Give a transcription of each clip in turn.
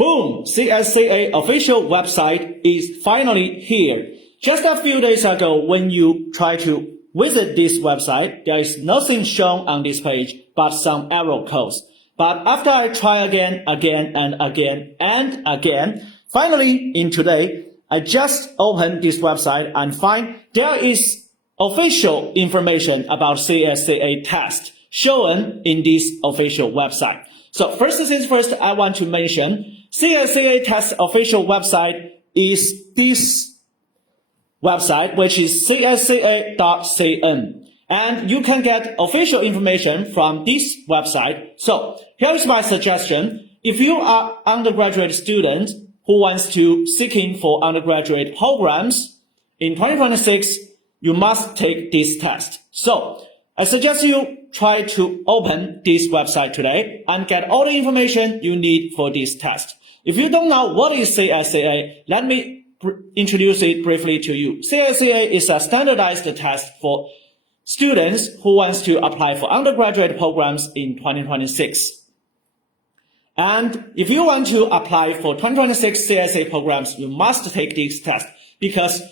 Boom! CSCA official website is finally here. Just a few days ago, when you try to visit this website, there is nothing shown on this page but some error codes. But after I try again, finally in today, I just opened this website and find there is official information about CSCA test shown in this official website. So first things first, I want to mention CSCA test official website is this website, which is csca.cn. And you can get official information from this website. So here's my suggestion. If you are undergraduate student who wants to seeking for undergraduate programs in 2026, you must take this test. So I suggest you try to open this website today and get all the information you need for this test. If you don't know what is CSCA, let me introduce it briefly to you. CSCA is a standardized test for students who wants to apply for undergraduate programs in 2026. And if you want to apply for 2026 CSCA programs, you must take this test because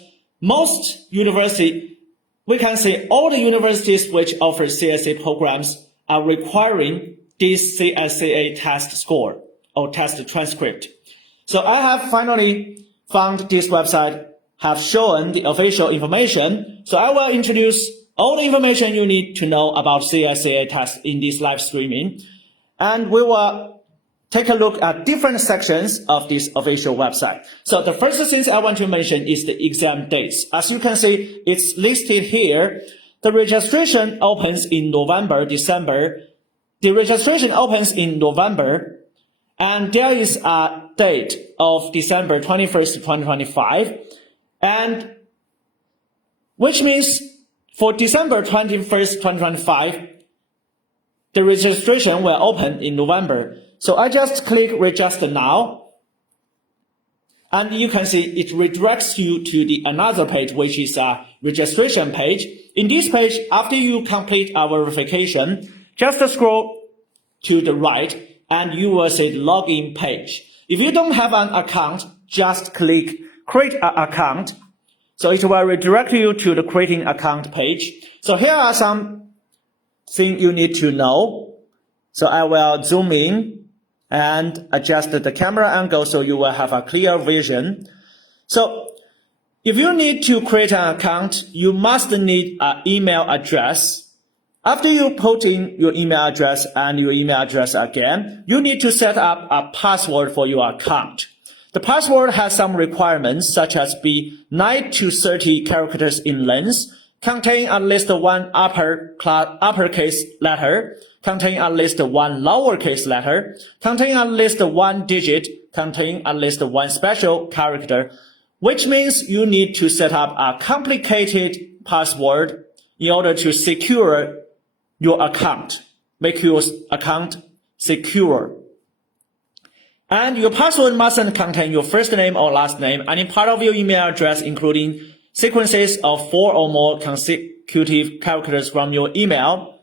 most university, we can say all the universities which offer CSCA programs are requiring this CSCA test score or test transcript. So I have finally found this website have shown the official information. So I will introduce all the information you need to know about CSCA test in this live streaming. And we will take a look at different sections of this official website. So the first thing I want to mention is the exam dates. As you can see, it's listed here. The registration opens in November, December. The registration opens in November, and there is a date of December 21st, 2025. And which means for December 21st, 2025, the registration will open in November. So I just click register now. And you can see it redirects you to the another page, which is a registration page. In this page, after you complete our verification, just scroll to the right and you will see the login page. If you don't have an account, just click create an account. So it will redirect you to the creating account page. So here are some things you need to know. So I will zoom in and adjust the camera angle so you will have a clear vision. So if you need to create an account, you must need an email address. After you put in your email address and your email address again, you need to set up a password for your account. The password has some requirements such as be 9 to 30 characters in length, contain at least one uppercase letter, contain at least one lowercase letter, contain at least one digit, contain at least one special character, which means you need to set up a complicated password in order to secure your account, make your account secure. And your password mustn't contain your first name or last name, any part of your email address, including sequences of 4 or more consecutive characters from your email.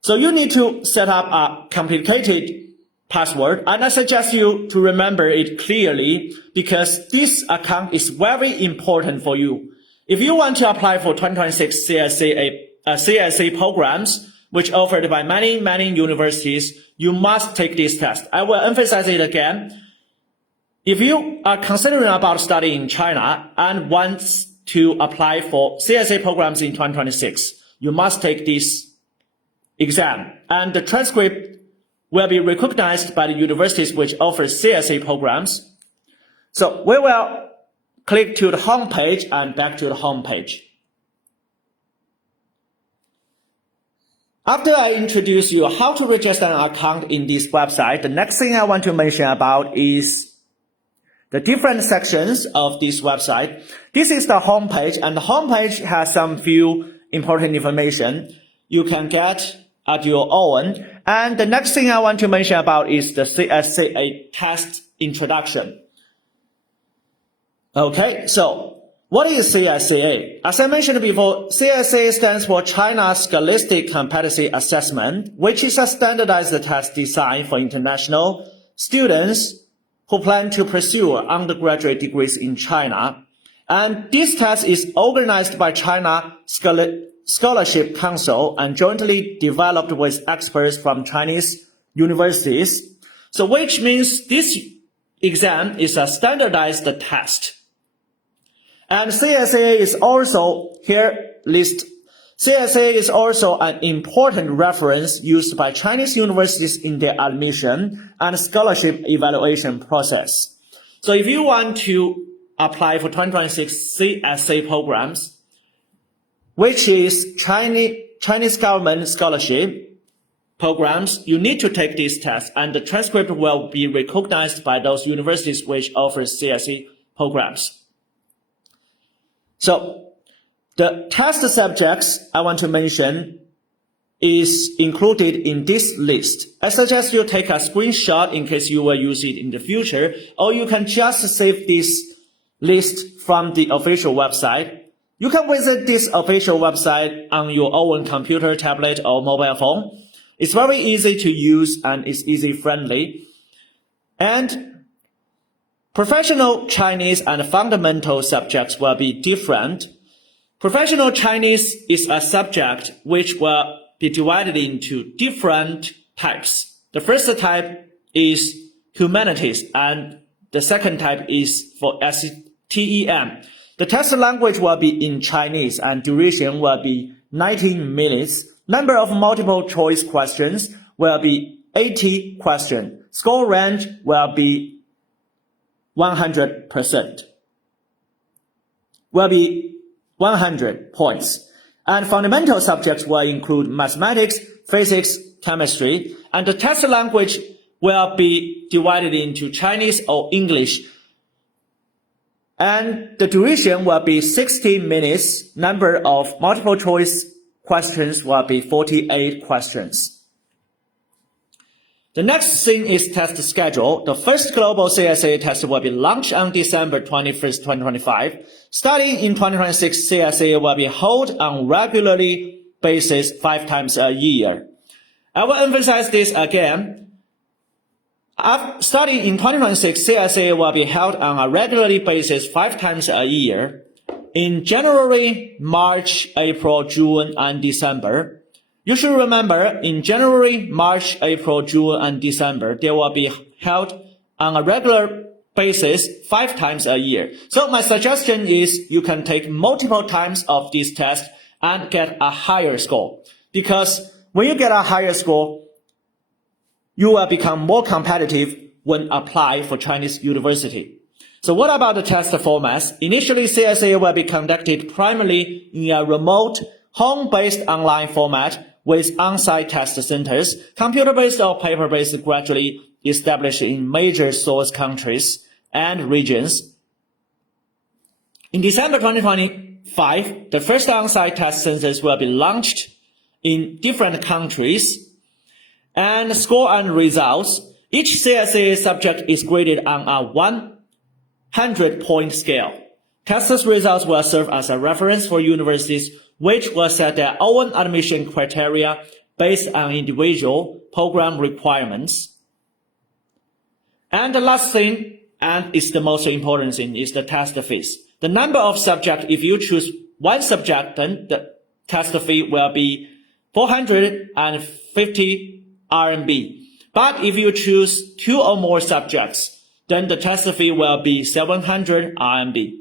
So you need to set up a complicated password, and I suggest you to remember it clearly because this account is very important for you. If you want to apply for 2026 CSC programs, which offered by many universities, you must take this test. I will emphasize it again. If you are considering about studying in China and want to apply for CSA programs in 2026, you must take this exam. And the transcript will be recognized by the universities which offer CSA programs. So we will click to the home page and back to the home page. After I introduce you how to register an account in this website, the next thing I want to mention about is the different sections of this website. This is the home page, and the home page has some few important information you can get at your own. And the next thing I want to mention about is the CSCA test introduction. Okay, so what is CSCA? As I mentioned before, CSCA stands for China Scholastic Competency Assessment, which is a standardized test designed for international students who plan to pursue undergraduate degrees in China. And this test is organized by China Scholarship Council and jointly developed with experts from Chinese universities. So which means this exam is a standardized test. And CSCA is also here listed. CSCA is also an important reference used by Chinese universities in their admission and scholarship evaluation process. So if you want to apply for 2026 CSCA programs, which is Chinese government scholarship programs, you need to take this test, and the transcript will be recognized by those universities which offer CSCA programs. So the test subjects I want to mention is included in this list. I suggest you take a screenshot in case you will use it in the future, or you can just save this list from the official website. You can visit this official website on your own computer, tablet, or mobile phone. It's very easy to use and it's easy friendly. And professional Chinese and fundamental subjects will be different. Professional Chinese is a subject which will be divided into different types. The first type is humanities, and the second type is for STEM. The test language will be in Chinese, and duration will be 19 minutes. Number of multiple choice questions will be 80 questions. Score range will be 100%. Will be 100 points. And fundamental subjects will include mathematics, physics, chemistry, and the test language will be divided into Chinese or English. And the duration will be 60 minutes. Number of multiple choice questions will be 48 questions. The next thing is test schedule. The first global CSCA test will be launched on December 21st, 2025. Starting in 2026, CSCA will be held on regularly basis 5 times a year. I will emphasize this again. Starting in 2026, CSCA will be held on a regularly basis 5 times a year in January, March, April, June, and December. You should remember, in January, March, April, June, and December, they will be held on a regular basis 5 times a year. So my suggestion is you can take multiple times of this test and get a higher score. Because when you get a higher score, you will become more competitive when applying for Chinese university. So what about the test formats? Initially, CSCA will be conducted primarily in a remote, home-based online format with on-site test centers, computer-based or paper-based gradually established in major source countries and regions. In December 2025, the first on-site test centers will be launched in different countries. And score and results, each CSCA subject is graded on a 100-point scale. Test results will serve as a reference for universities which will set their own admission criteria based on individual program requirements. And the last thing, and it's the most important thing, is the test fees. The number of subjects, if you choose one subject, then the test fee will be 450 RMB. But if you choose 2 or more subjects, then the test fee will be 700 RMB.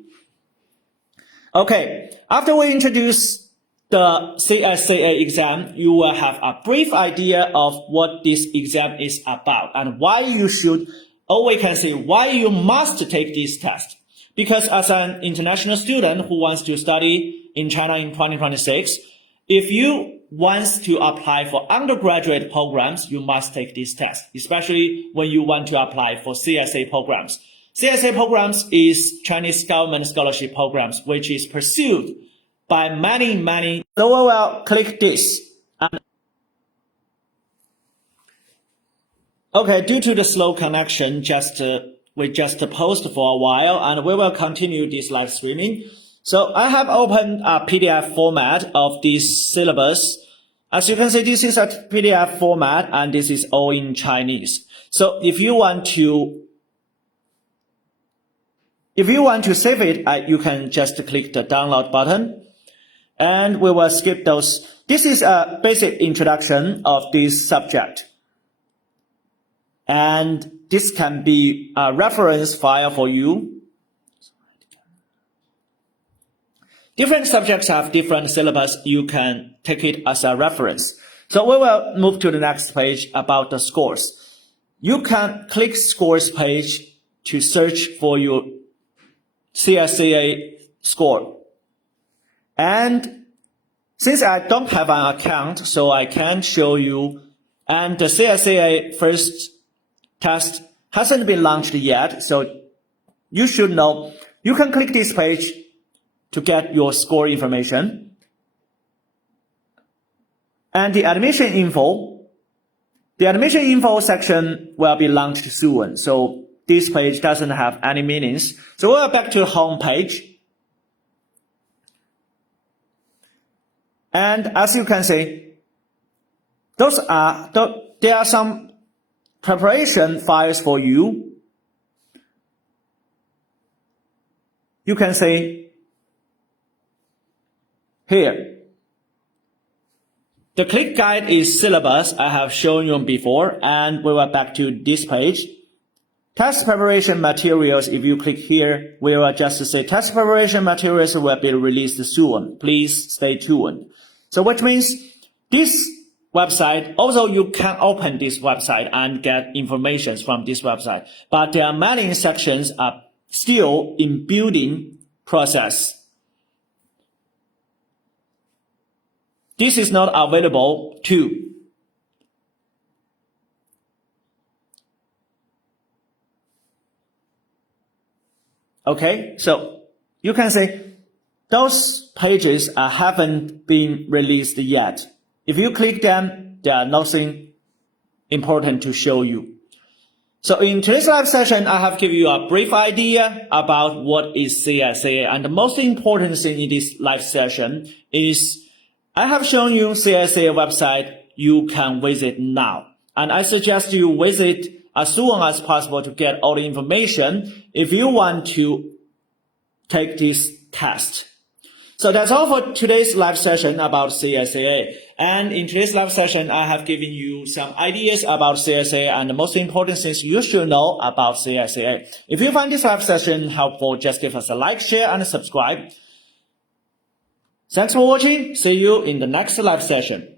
Okay, after we introduce the CSCA exam, you will have a brief idea of what this exam is about and why you should, or we can say why you must take this test. Because as an international student who wants to study in China in 2026, if you want to apply for undergraduate programs, you must take this test, especially when you want to apply for CSA programs. CSA programs is Chinese government scholarship programs, which is pursued by many. So we will click this. Okay, due to the slow connection, we just paused for a while, and we will continue this live streaming. So I have opened a PDF format of this syllabus. As you can see, this is a PDF format, and this is all in Chinese. So if you want to If you want to save it, you can just click the download button, and we will skip those. This is a basic introduction of this subject. And this can be a reference file for you. Different subjects have different syllabus. You can take it as a reference. So we will move to the next page about the scores. You can click scores page to search for your CSCA score. And since I don't have an account, so I can't show you, and the CSCA first test hasn't been launched yet, so you should know. You can click this page to get your score information. And the admission info section will be launched soon, so this page doesn't have any meanings. So we're back to the home page. And as you can see, there are some preparation files for you. You can see here. The click guide is syllabus. I have shown you before, and we are back to this page. Test preparation materials, if you click here, we will just say test preparation materials will be released soon. Please stay tuned. So which means this website, also you can open this website and get information from this website, but there are many sections are still in building process. This is not available too. Okay, so you can see those pages haven't been released yet. If you click them, there are nothing important to show you. So in today's live session, I have given you a brief idea about what is CSCA. And the most important thing in this live session is I have shown you CSCA website you can visit now. And I suggest you visit as soon as possible to get all the information if you want to take this test. So that's all for today's live session about CSCA. And in today's live session, I have given you some ideas about CSCA and the most important things you should know about CSCA. If you find this live session helpful, just give us a like, share, and subscribe. Thanks for watching. See you in the next live session.